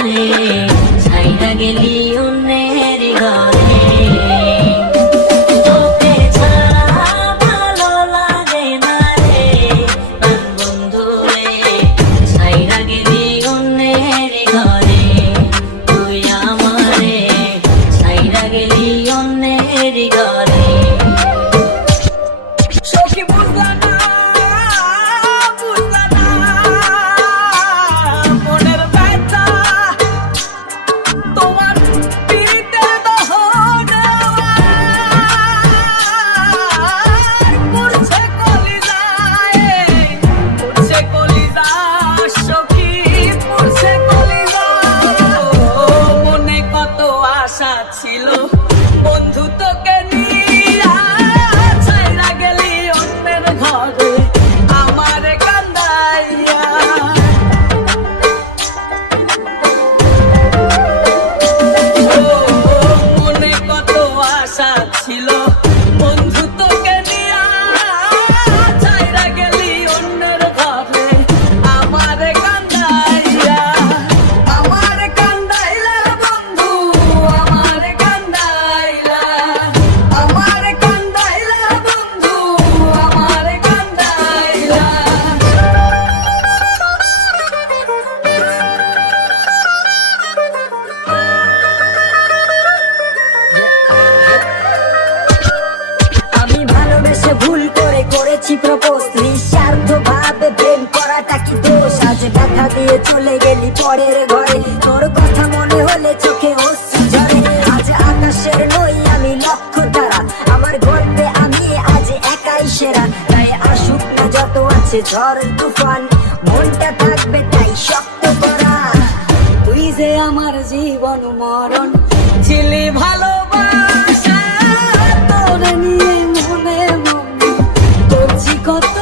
আমারে ছাইরা গেলি অন্যের ঘরে। তোকে ছাড়া ভালো লাগে না রে প্রাণ বন্ধু রে, ছাইরা গেলি অন্যের ঘরে। তুই আমারে ছাইরা গেলি অন্যের ঘরে। সখী বুঝলা না, বুঝলা না মনের ব্যথা, তোমার পিঠের দহন করছে কলিজায়, করছে কলিজা সখী, করছে কলিজা। মনে কত আশা ছিল বন্ধু তোকে নিয়া, ছাইরা গেলি অন্যের ঘরে আমারে কান্দাইয়া। মনে কত আশা ছিল বন্ধু তোকে নিয়া, ছাইরা গেলি অন্যের ঘরে আমারে কান্দাইয়া। আমারে কান্দাইলা বন্ধু, আমারে কান্দাইলা, আমারে কান্দাইলা বন্ধু, আমারে কান্দাইলা। আমি ভালোবেসে ভুল করে করেছি প্রপোজ, নিঃস্বার্থ ভাবে প্রেম করাটা কি দোষ? আজ ব্যথা দিয়ে চলে গেলি পরের ঘরে, তোর কথা মনে হলে চোখে অশ্রু ঝরে। আজ আকাশের নই আমি লক্ষ্য তারা, আমার গল্পে আমি আজ একাই সেরা। তাই আসুক না যত আছে ঝড় তুফান, মনটা থাকবে তাই শক্ত করা। তুই যে আমার জীবন মরণ ছিলি ভালোবাসা, তোরে নিয়ে মনে মনে করছি কত